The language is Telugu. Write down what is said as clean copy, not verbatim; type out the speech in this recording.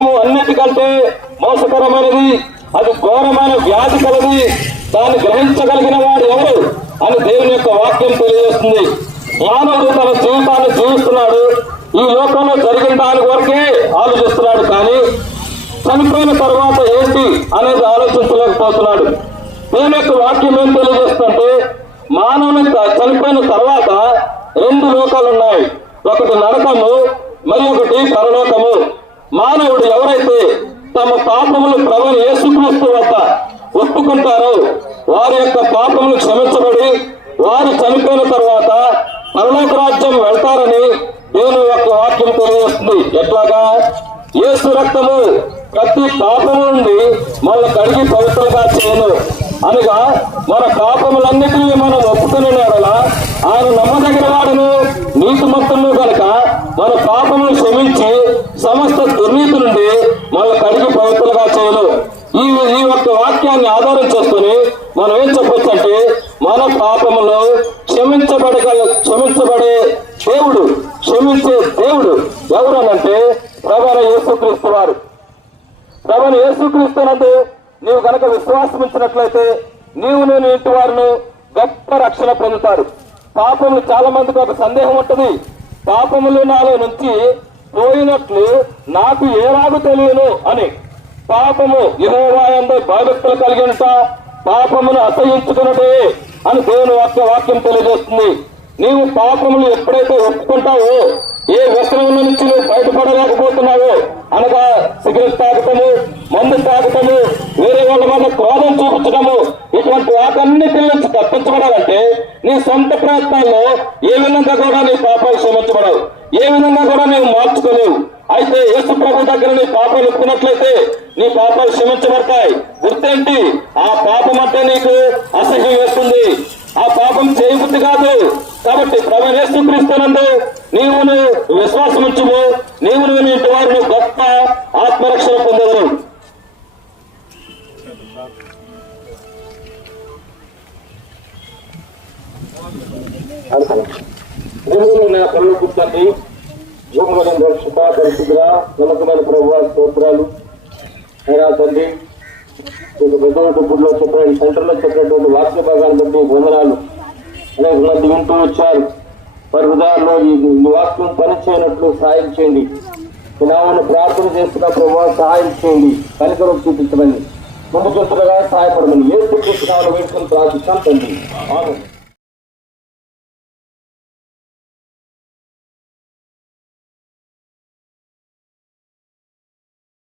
అన్నిటికంటే మోసకరమైనది, అది ఘోరమైన వ్యాధి కలది, దాన్ని గ్రహించగలిగిన వాడు ఎవరు అని దేవుని యొక్క వాక్యం తెలియజేస్తుంది. మానవుడు తన జీవితాన్ని జీవిస్తున్నాడు, ఈ లోకంలో జరిగిన దాని వరకే ఆలోచిస్తున్నాడు, కానీ చనిపోయిన తర్వాత ఏంటి అనేది ఆలోచించలేకపోతున్నాడు. దేవుని యొక్క వాక్యం ఏం తెలియజేస్తుంటే, మానవుని చనిపోయిన తర్వాత 2 లోకాలు ఉన్నాయి. ఒకటి నరకము, మరి ఒకటి పరలోకము. మానవుడు ఎవరైతే తమ పాపములు ప్రభువు యేసుక్రీస్తు వద్ద ఒప్పుకుంటారో వారి యొక్క పాపములు క్షమించబడి వారు చనిపోయిన తర్వాత పరలోక రాజ్యం వెళ్తారని దేవుని యొక్క వాక్యం తెలియజేస్తుంది. ఎట్లాగా? యేసు రక్తము ప్రతి పాపము నుండి మన కడిగి పవిత్రంగా చేయను అనగా, మన పాపములన్నిటినీ మనం ఒప్పుకునే నేరలా ఆయన నమ్మదగిన వాడును నీతిమంతులను కనుక మన పాపములు క్షమించి సమస్త దుర్నీతి నుండి మన కడిగి పవిత్రంగా చేయను. ఈ ఒక్క వాక్యాన్ని ఆధారం చేసుకుని మనం ఏం చెప్పొచ్చు అంటే, మన పాపములు క్షమించబడే దేవుడు, క్షమించే దేవుడు ఎవరు అనంటే ప్రభువైన యేసుక్రీస్తు వారు. ప్రభువైన యేసుక్రీస్తు నందు నీవు కనుక విశ్వాసం ఉంచినట్లయితే నీవు నేను ఇంటి వారిని గొప్ప రక్షణ పొందుతారు. పాపములు చాలా మందికి ఒక సందేహం ఉంటుంది, పాపములు నాలో నుంచి పోయినట్లు నాకు ఏలాగూ తెలియను అని. పాపము యెహోవా యందు భయభక్తులు కలిగి ఉంట పాపమును అసహించుకున్నదే అని దేవుని వాక్యం తెలియజేస్తుంది. నీవు పాపములు ఎప్పుడైతే ఒప్పుకుంటావో, ఏ వ్యసనం నుంచి నువ్వు బయటపడలేకపోతున్నావో అనగా సిగరెట్ తాగటము, మందు తాగటము, వేరే వాళ్ళ మీద క్రోధం చూపించడము, ఇటువంటి వాటన్నిటి నుంచి తప్పించబడాలంటే నీ సొంత ప్రయత్నాల్లో ఏ విధంగా కూడా నీ పాపాలు క్షమించబడవు, ఏ విధంగా కూడా నీవు మార్చుకోలేవు. అయితే యేసు ప్రభు దగ్గర నీ పాపాలు ఒప్పుకున్నట్లయితే నీ పాపాలు క్షమించబడతాయి. గుర్తేంటి? ఆ పాపం అంటే నీకు అసహ్యం వేస్తుంది, ఆ పాపం చేయబుద్ధి కాదు. కాబట్టి ప్రభువైన యేసుక్రీస్తునందు నీవు విశ్వాసం ఉంచుము, నీవు ఇంటి వారిని గొప్ప ఆత్మరక్షణ పొందదు. నా పనులు గుర్తండి. భూమిలో శుభా పరిస్థితిగా నమ్మకమైన ప్రభువా స్తోత్రాలు అయినా తండ్రి. పెద్దలో చెప్పిన సెంటర్లో చెప్పినటువంటి వాక్య భాగాన్ని బట్టి వందనాలు. అనేక మంది వింటూ వచ్చారు. వారి హృదయాల్లో ఈ వాక్యం పనిచేయనట్లు సహాయం చేయండి. నామమున ప్రార్థన చేస్తున్న ప్రభువా సహాయం చేయండి, కనికరం చూపించమని, ముందు చూపుగా సహాయపడమని యేసుక్రీస్తు నామమున వేడుకొని ప్రార్థిస్తాం తండ్రి. ఆమేన్.